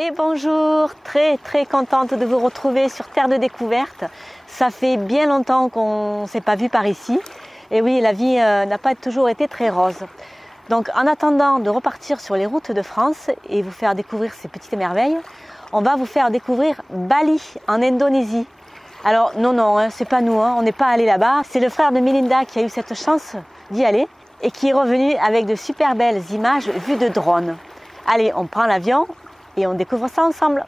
Et bonjour, très contente de vous retrouver sur Terre de Découverte. Ça fait bien longtemps qu'on ne s'est pas vu par ici. Et oui, la vie n'a pas toujours été très rose. Donc en attendant de repartir sur les routes de France et vous faire découvrir ces petites merveilles, on va vous faire découvrir Bali en Indonésie. Alors non, c'est pas nous, on n'est pas allé là-bas. C'est le frère de Melinda qui a eu cette chance d'y aller et qui est revenu avec de super belles images vues de drone. Allez, on prend l'avion et on découvre ça ensemble.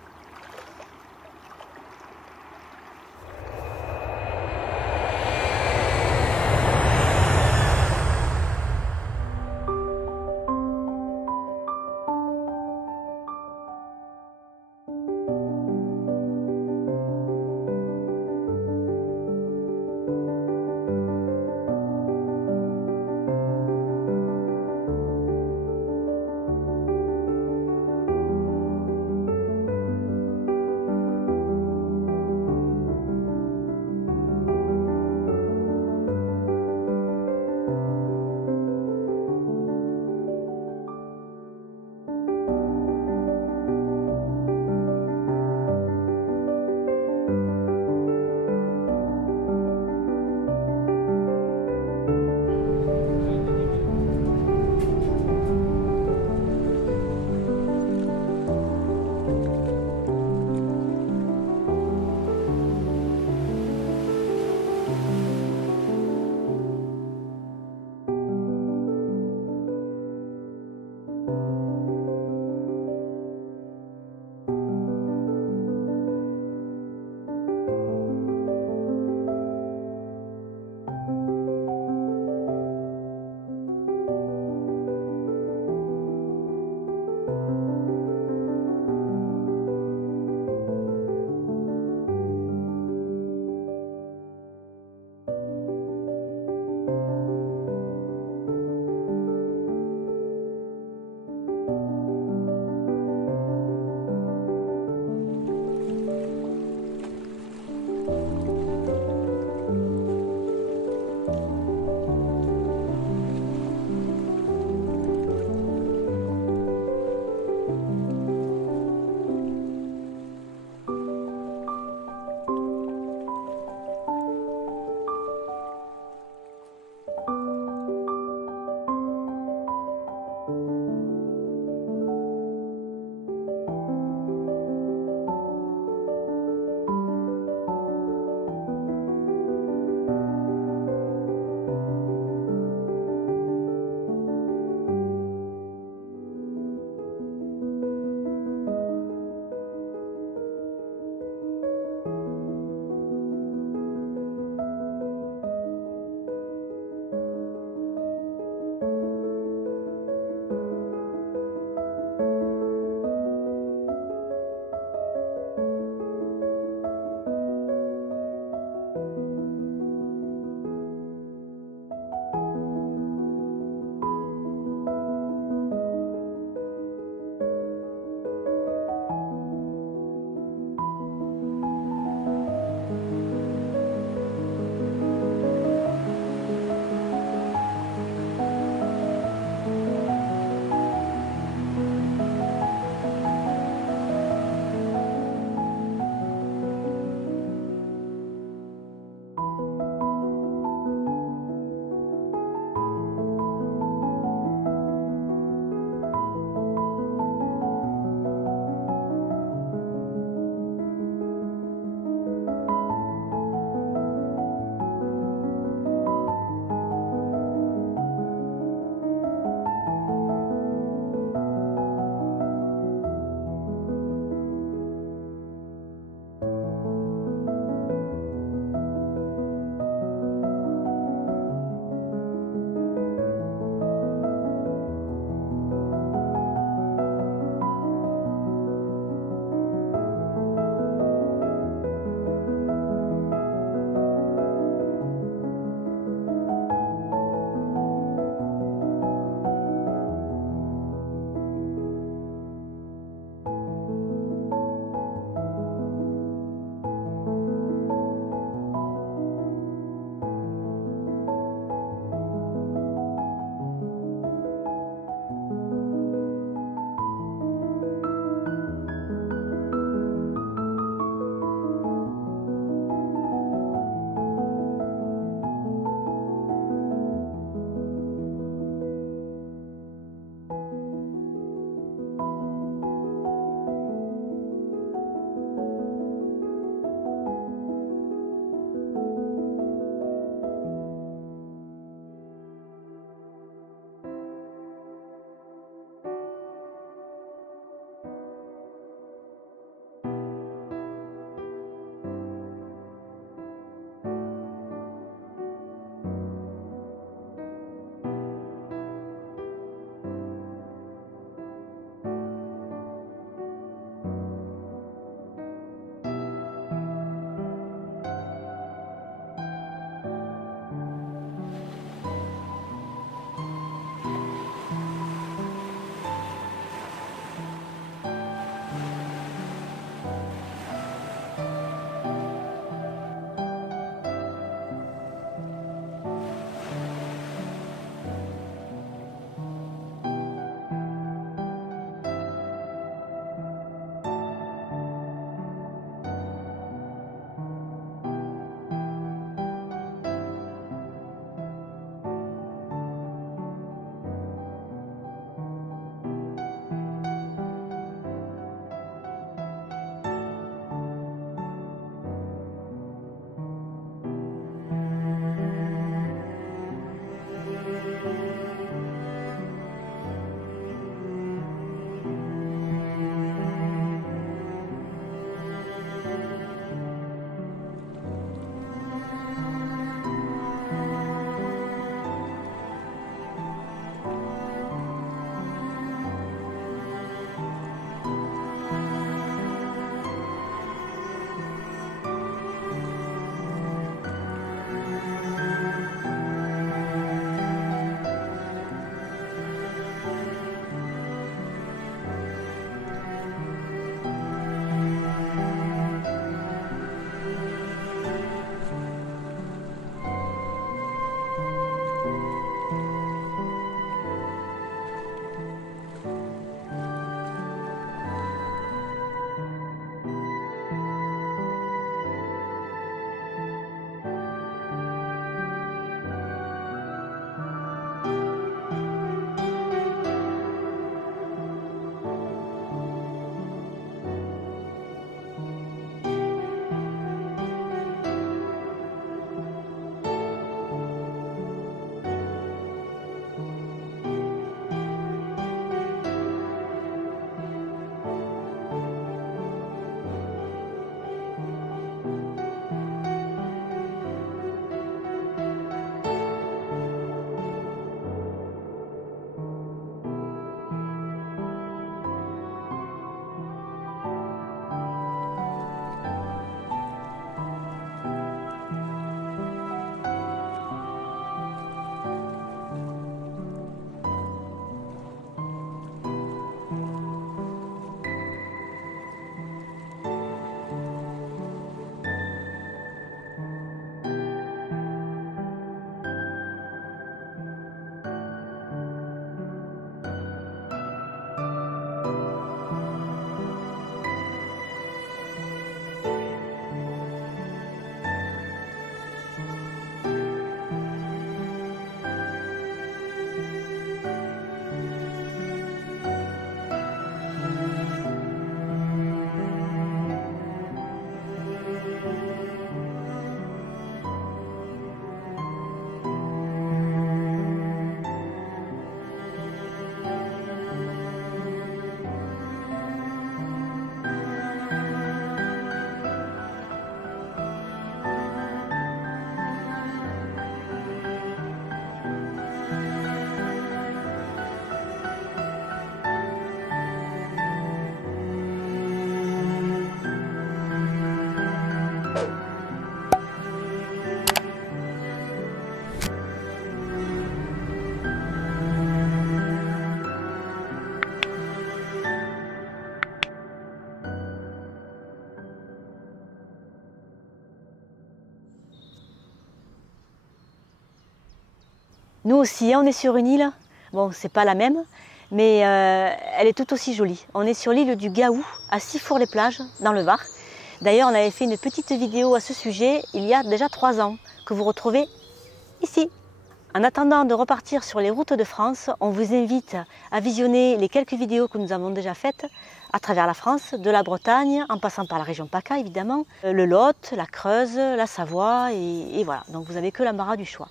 Nous aussi, on est sur une île. Bon, c'est pas la même, mais elle est tout aussi jolie. On est sur l'île du Gaou, à Sifour-les-Plages, dans le Var. D'ailleurs, on avait fait une petite vidéo à ce sujet il y a déjà 3 ans, que vous retrouvez ici. En attendant de repartir sur les routes de France, on vous invite à visionner les quelques vidéos que nous avons déjà faites à travers la France, de la Bretagne, en passant par la région PACA évidemment, le Lot, la Creuse, la Savoie, et voilà. Donc vous n'avez que l'embarras du choix.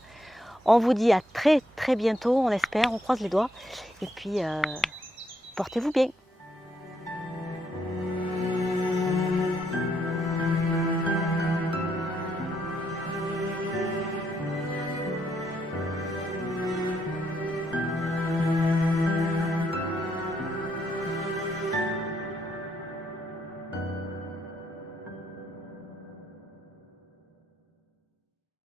On vous dit à très bientôt, on espère, on croise les doigts, et puis portez-vous bien.